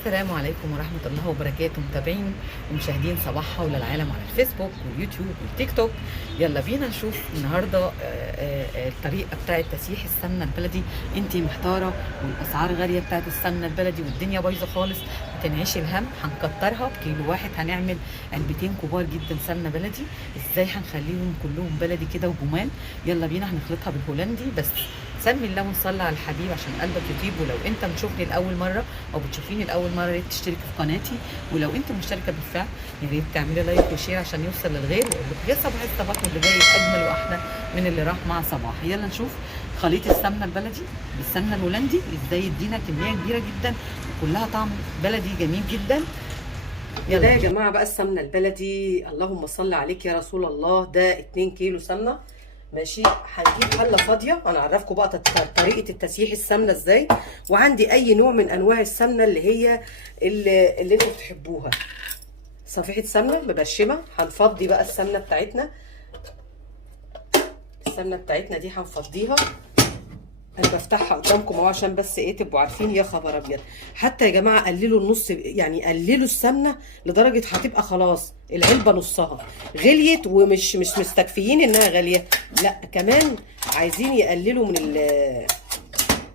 السلام عليكم ورحمة الله وبركاته، متابعين ومشاهدين صباح حول العالم على الفيسبوك واليوتيوب والتيك توك. يلا بينا نشوف النهارده الطريقة بتاعة تسييح السمنة البلدي. انتي محتارة والأسعار غالية بتاعة السمنة البلدي والدنيا بايظة خالص، متنعيش الهم. هنكترها بكيلو واحد، هنعمل علبتين كبار جدا سمنة بلدي. ازاي هنخليهم كلهم بلدي كده وجمال؟ يلا بينا هنخلطها بالهولندي بس. سمي الله ونصلي على الحبيب عشان قلبك يطيب. ولو انت بتشوفني لاول مره او بتشوفيني لاول مره، يا ريت تشترك في قناتي، ولو انت مشتركه بالفعل يا ريت تعملي لايك وشير عشان يوصل للغير. واقول لكم يا صباح الصباح واللي جاي اجمل واحلى من اللي راح مع صباح. يلا نشوف خليط السمنه البلدي بالسمنه الهولندي ازاي يدينا كميه كبيره جدا وكلها طعم بلدي جميل جدا. يلا يا جماعه بقى السمنه البلدي، اللهم صل عليك يا رسول الله، ده 2 كيلو سمنه. ماشي، هنجيب حله فاضيه. انا اعرفكم بقى طريقه التسييح السمنه ازاي، وعندي اي نوع من انواع السمنه اللي انتوا بتحبوها. صفيحه سمنه مبشمه. هنفضي بقى السمنه بتاعتنا. السمنه بتاعتنا دي هنفضيها. انا بفتحها قدامكم اهو عشان بس ايه تبقوا عارفين. يا خبر ابيض، حتى يا جماعه قللوا النص، يعني قللوا السمنه لدرجه هتبقى خلاص العلبه نصها غليت، ومش مش مستكفيين انها غاليه، لا كمان عايزين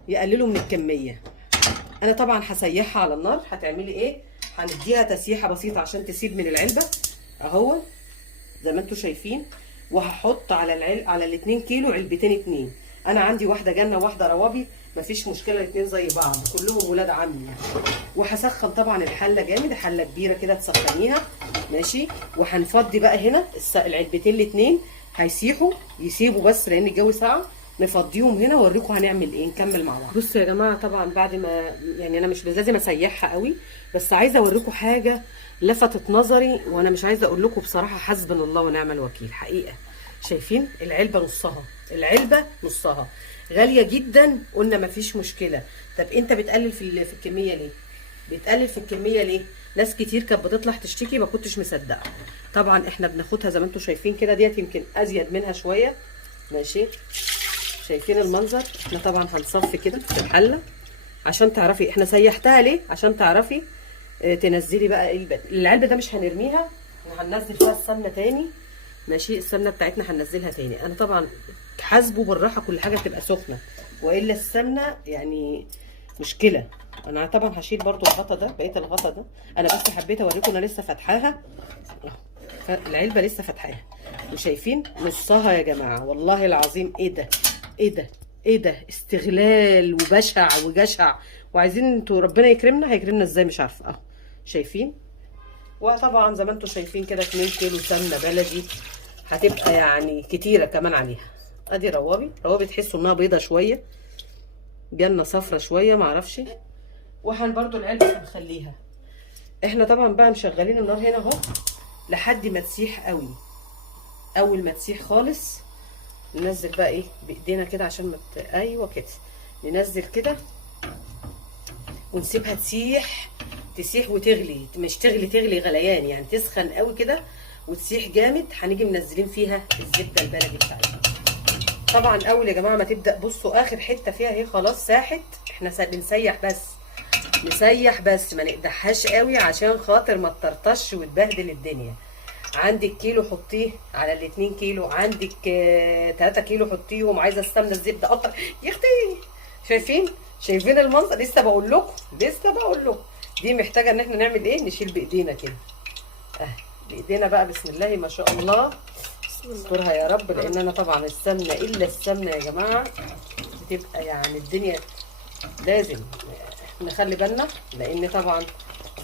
يقللوا من الكميه. انا طبعا هسيحها على النار. هتعملي ايه؟ هنديها تسييحه بسيطه عشان تسيب من العلبه اهو زي ما انتم شايفين. وهحط على ال2 كيلو علبتين اتنين. انا عندي واحده جنه وواحده روابي، مفيش مشكله، الاتنين زي بعض كلهم ولاد عمي يعني. وهسخن طبعا الحله جامد، حله كبيره كده تسخنيها. ماشي، وهنفضي بقى هنا العلبتين الاتنين هيسيحوا، يسيبوا بس لان الجو ساقع. نفضيهم هنا واوريكم هنعمل ايه، نكمل مع بعض. بصوا يا جماعه، طبعا بعد ما يعني انا مش لازم اسيحها قوي، بس عايزه اوريكم حاجه لفتت نظري، وانا مش عايزه اقول لكم بصراحه، حسبنا الله ونعم الوكيل حقيقه. شايفين العلبه نصها، العلبه نصها غاليه جدا. قلنا مفيش مشكله. طب انت بتقلل في الكميه ليه؟ بتقلل في الكميه ليه؟ ناس كتير كانت بتطلع تشتكي، ما كنتش مصدقه. طبعا احنا بناخدها زي ما انتم شايفين كده، ديت يمكن ازيد منها شويه. ماشي، شايفين المنظر. احنا طبعا هنصفي كده في الحله عشان تعرفي احنا سيحتها ليه، عشان تعرفي تنزلي بقى العلبه ده مش هنرميها، احنا هننزل فيها السمنه تاني. ماشي، السمنه بتاعتنا هننزلها تاني. انا طبعا حاسبه بالراحه، كل حاجه تبقى سخنه، والا السمنه يعني مشكله. انا طبعا هشيل برضو الغطا ده، بقيه الغطا ده. انا بس حبيت اوريكم انا لسه فاتحاها، العلبه لسه فاتحاها وشايفين نصها يا جماعه. والله العظيم ايه ده، ايه ده، ايه ده، استغلال وبشع وجشع. وعايزين انتوا ربنا يكرمنا، هيكرمنا ازاي مش عارفه. اهو شايفين. وطبعا زي ما انتوا شايفين كده 2 كيلو سمنه بلدي هتبقى يعني كتيره كمان عليها. ادي روابي تحسوا انها بيضه شويه، جنه صفرة شويه معرفش. برضو العلبه هنخليها. احنا طبعا بقى مشغلين النار هنا اهو لحد ما تسيح قوي. اول ما تسيح خالص ننزل بقى ايه بايدينا كده عشان ما ايوه كده، ننزل كده ونسيبها تسيح وتغلي. مش تغلي غليان، يعني تسخن قوي كده وتسيح جامد. هنيجي منزلين فيها الزبده البلدي بتاعتنا. طبعا اول يا جماعه ما تبدا، بصوا اخر حته فيها اهي خلاص ساحت. احنا بنسيح بس، نسيح بس، ما نقدحهاش قوي عشان خاطر ما تطرطش وتبهدل الدنيا. عندك كيلو حطيه على ال2 كيلو، عندك 3 كيلو حطيهم. عايزه السمنه الزبده اكتر يا اختي. شايفين المنظر. لسه بقول لكم دي محتاجه ان احنا نعمل ايه، نشيل بايدينا كده بايدينا بقى. بسم الله ما شاء الله، استرها يا رب. لان انا طبعا السمنه الا السمنه يا جماعه بتبقى يعني الدنيا لازم نخلي بالنا. لان طبعا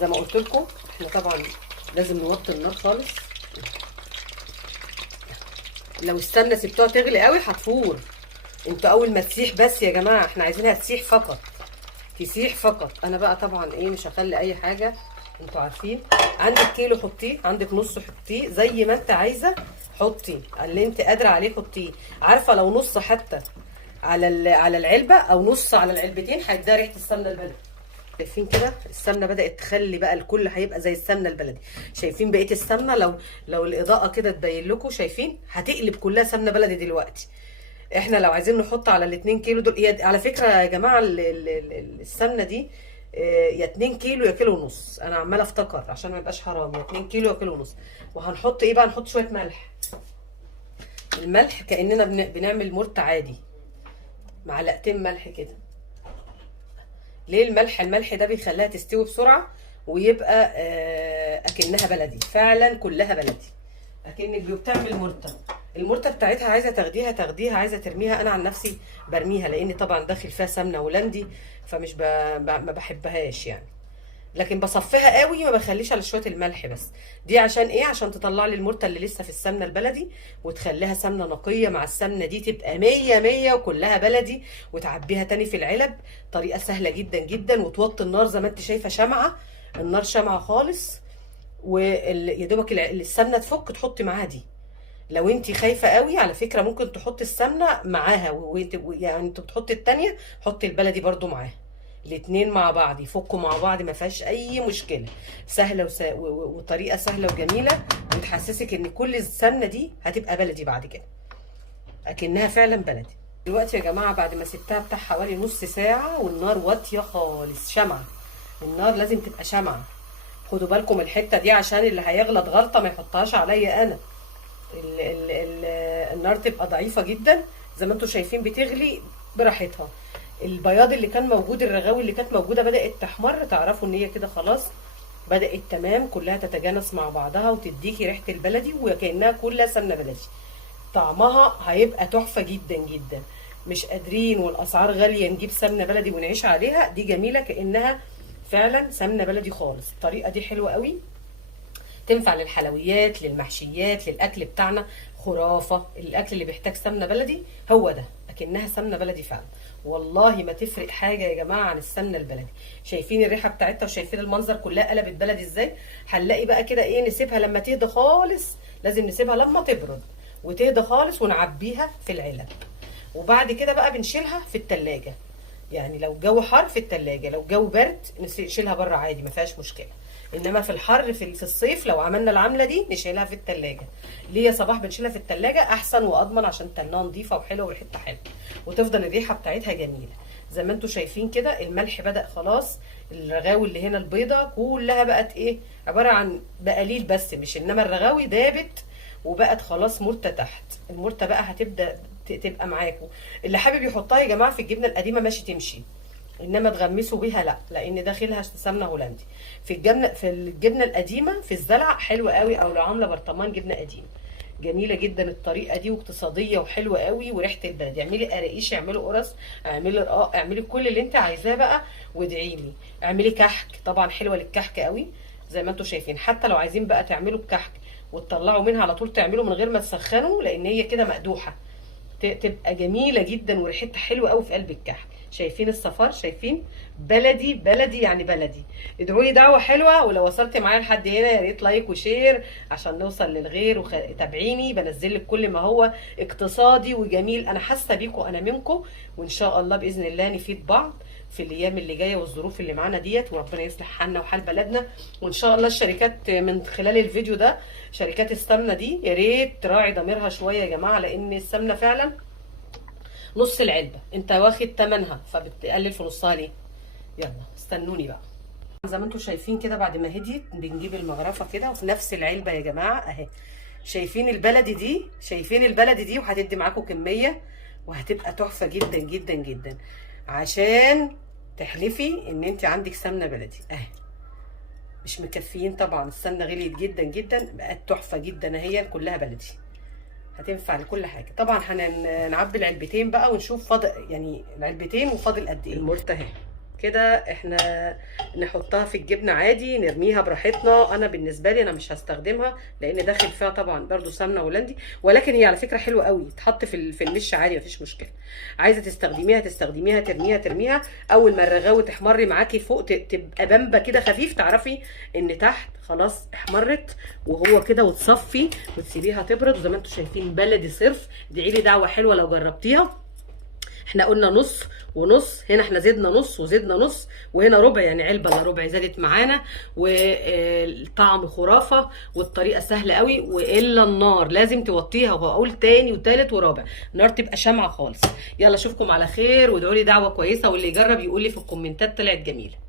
زي ما قلت لكم احنا طبعا لازم نوطي النار خالص. لو السمنه سبتوها تغلي قوي هتفور. انتوا اول ما تسيح بس يا جماعه، احنا عايزينها تسيح فقط، تسيح فقط. انا بقى طبعا ايه مش هخلي اي حاجه، انتوا عارفين. عندك كيلو حطيه، عندك نص حطيه، زي ما انت عايزه حطي اللي انت قادره عليه حطيه. عارفه لو نص حتى على العلبه او نص على العلبتين هيديها ريحه السمنه البلدي. شايفين كده السمنه بدات تخلي بقى، الكل هيبقى زي السمنه البلدي. شايفين بقيه السمنه، لو الاضاءه كده تبين لكم، شايفين هتقلب كلها سمنه بلدي دلوقتي. احنا لو عايزين نحط على ال2 كيلو دول، على فكره يا جماعه السمنه دي يا 2 كيلو يا كيلو ونص، انا عماله افتكر عشان ما يبقاش حرام، يا 2 كيلو يا كيلو ونص. وهنحط ايه بقى؟ نحط شويه ملح. الملح كاننا بنعمل مرت عادي، معلقتين ملح كده. ليه الملح؟ الملح ده بيخليها تستوي بسرعه ويبقى اكنها بلدي، فعلا كلها بلدي، اكنك بتعمل مرته. المرته بتاعتها عايزه تاخديها، عايزه ترميها. انا عن نفسي برميها لان طبعا داخل فيها سمنه هولندي، فمش ما بحبهاش يعني. لكن بصفيها قوي، ما بخليش على شويه الملح بس. دي عشان ايه؟ عشان تطلع لي المرته اللي لسه في السمنه البلدي، وتخليها سمنه نقيه مع السمنه دي، تبقى 100 100 وكلها بلدي. وتعبيها تاني في العلب. طريقه سهله جدا جدا. وتوطي النار زي ما انت شايفه، شمعه، النار شمعه خالص. ويا دوبك السمنه تفك، تحطي معاها دي. لو انت خايفه قوي على فكره ممكن تحطي السمنه معاها، وانت يعني انت بتحطي التانيه، حطي البلدي برضو معاها. الاتنين مع بعض يفكوا مع بعض، ما فيهاش اي مشكله. سهله وطريقه سهله وجميله، وتحسسك ان كل السمنه دي هتبقى بلدي بعد كده، اكنها فعلا بلدي. دلوقتي يا جماعه بعد ما سبتها بتاع حوالي نص ساعه، والنار واطيه خالص، شمعه. النار لازم تبقى شمعه. خدوا بالكم الحته دي عشان اللي هيغلط غلطه ما يحطهاش عليا انا. ال ال ال النار تبقى ضعيفه جدا زي ما انتم شايفين، بتغلي براحتها. البياض اللي كان موجود، الرغاوي اللي كانت موجوده بدات تحمر، تعرفوا ان هي كده خلاص بدات تمام، كلها تتجانس مع بعضها وتديكي ريحه البلدي، وكانها كلها سمنه بلدي. طعمها هيبقى تحفه جدا جدا. مش قادرين والاسعار غاليه نجيب سمنه بلدي ونعيش عليها، دي جميله كانها فعلا سمنه بلدي خالص. الطريقه دي حلوه قوي، تنفع للحلويات، للمحشيات، للاكل بتاعنا. خرافه. الاكل اللي بيحتاج سمنه بلدي هو ده، اكنها سمنه بلدي فعلا. والله ما تفرق حاجه يا جماعه عن السمنه البلدي. شايفين الريحه بتاعتها وشايفين المنظر، كلها قلبت بلدي ازاي. هنلاقي بقى كده ايه، نسيبها لما تهدى خالص. لازم نسيبها لما تبرد وتهدى خالص، ونعبيها في العلب. وبعد كده بقى بنشيلها في التلاجة. يعني لو جو حر في التلاجة، لو جو برد نشيلها بره عادي، ما فيهاش مشكله. انما في الحر في الصيف لو عملنا العمله دي نشيلها في التلاجة. ليه يا صباح بنشيلها في التلاجة؟ احسن واضمن، عشان تنها نظيفه وحلوه وريحتها حلوه، وتفضل الريحه بتاعتها جميله. زي ما انتم شايفين كده الملح بدأ خلاص. الرغاوي اللي هنا البيضه كلها بقت ايه، عباره عن بقليل بس، مش انما الرغاوي دابت وبقت خلاص مرته تحت. المرته بقى هتبدا تبقى معاكم. اللي حابب يحطها يا جماعه في الجبنه القديمه ماشي تمشي، انما تغمسوا بيها لا، لان داخلها سمنه هولندي. في الجبنه القديمه في الزلع حلوه قوي، او لو عامله برطمان جبنه قديم جميله جدا الطريقه دي، واقتصاديه وحلوه قوي، وريحه البلد. اعملي قراقيش، اعملي قرص، اعملي رقاق، اعملي كل اللي انت عايزاه بقى، وادعي لي. اعملي كحك، طبعا حلوه للكحك قوي زي ما انتم شايفين. حتى لو عايزين بقى تعملوا بكحك وتطلعوا منها على طول، تعملوا من غير ما تسخنوا، لان هي كده مقدوحه، تبقى جميله جدا وريحتها حلوه قوي في قلب الكحك. شايفين الصفار؟ شايفين بلدي بلدي يعني بلدي. ادعوا لي دعوه حلوه، ولو وصلت معايا لحد هنا يا ريت لايك وشير عشان نوصل للغير. وتابعيني، بنزل لك كل ما هو اقتصادي وجميل. انا حاسه بيكم، انا منكم، وان شاء الله باذن الله نفيد بعض في الايام اللي جايه والظروف اللي معانا ديت، وربنا يصلح حالنا وحال بلدنا. وان شاء الله الشركات من خلال الفيديو ده، شركات السمنه دي يا ريت تراعي ضميرها شويه يا جماعه، لان السمنه فعلا نص العلبه انت واخد ثمنها، فبتقلل في نصها ليه؟ يلا استنوني بقى. زي ما انتم شايفين كده بعد ما هديت بنجيب المغرفه كده، وفي نفس العلبه يا جماعه اهي. شايفين البلدي دي؟ شايفين البلدي دي؟ وهتدي معاكم كميه وهتبقى تحفه جدا جدا جدا، عشان تحلفي ان انت عندك سمنه بلدي اهي. مش مكفيين طبعا، السمنه غليت جدا جدا، بقت تحفه جدا اهي، كلها بلدي، هتنفع لكل حاجه. طبعا هنعبي العلبتين بقى ونشوف فاضل، يعني العلبتين وفاضل قد ايه. المرته اهي كده، احنا نحطها في الجبنه عادي، نرميها براحتنا. انا بالنسبه لي انا مش هستخدمها، لان داخل فيها طبعا برده سمنه هولندي، ولكن هي على فكره حلوه قوي، تحط في المش عادي مفيش مشكله. عايزه تستخدميها تستخدميها، ترميها. اول ما الرغاوي تحمري معاكي فوق، تبقى بامبه كده خفيف، تعرفي ان تحت خلاص احمرت وهو كده، وتصفي وتسيبيها تبرد. وزي ما انتم شايفين بلدي صرف. ادعي لي دعوه حلوه لو جربتيها. احنا قلنا نص ونص، هنا احنا زدنا نص وزدنا نص، وهنا ربع، يعني علبه الا ربع زادت معانا. والطعم خرافه، والطريقه سهله قوي. والا النار لازم توطيها، وهقول تاني وتالت ورابع، النار تبقى شامعه خالص. يلا اشوفكم على خير، وادعوا لي دعوه كويسه، واللي يجرب يقول لي في الكومنتات طلعت جميله.